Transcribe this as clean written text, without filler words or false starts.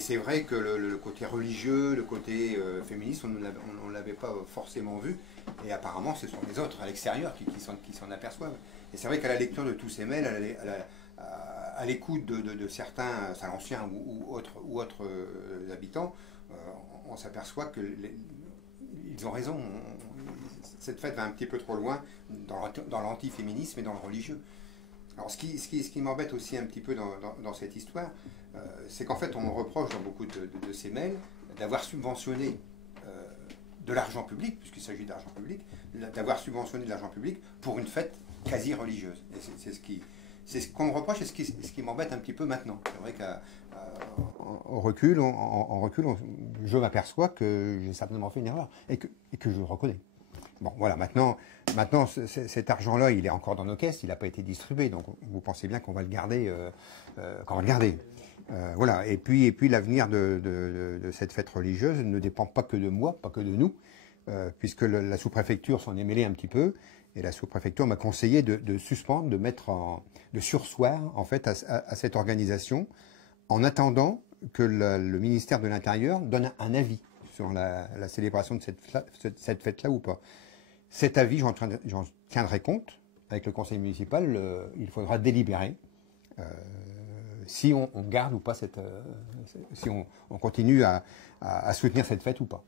c'est vrai que le côté religieux, le côté féministe, on ne l'avait pas forcément vu. Et apparemment, ce sont les autres à l'extérieur qui s'en aperçoivent. Et c'est vrai qu'à la lecture de tous ces mails, à l'écoute de certains Salanciens ou autres habitants, on s'aperçoit que ils ont raison. Cette fête va un petit peu trop loin dans l'antiféminisme et dans le religieux. Alors, ce qui m'embête aussi un petit peu dans cette histoire, c'est qu'en fait, on me reproche dans beaucoup de ces mails d'avoir subventionné de l'argent public, puisqu'il s'agit d'argent public, d'avoir subventionné de l'argent public pour une fête quasi religieuse. Et c'est ce qu'on me reproche et ce qui m'embête un petit peu maintenant. C'est vrai qu'en recul, je m'aperçois que j'ai certainement fait une erreur et que je le reconnais. Bon, voilà, maintenant cet argent-là, il est encore dans nos caisses, il n'a pas été distribué, donc vous pensez bien qu'on va le garder, voilà, et puis l'avenir de cette fête religieuse ne dépend pas que de moi, pas que de nous, puisque la sous-préfecture s'en est mêlée un petit peu, et la sous-préfecture m'a conseillé de suspendre, de surseoir, en fait, à cette organisation, en attendant que le ministère de l'Intérieur donne un avis sur la célébration de cette fête-là ou pas. Cet avis, j'en tiendrai compte avec le conseil municipal. Il faudra délibérer si on garde ou pas si on continue à soutenir cette fête ou pas.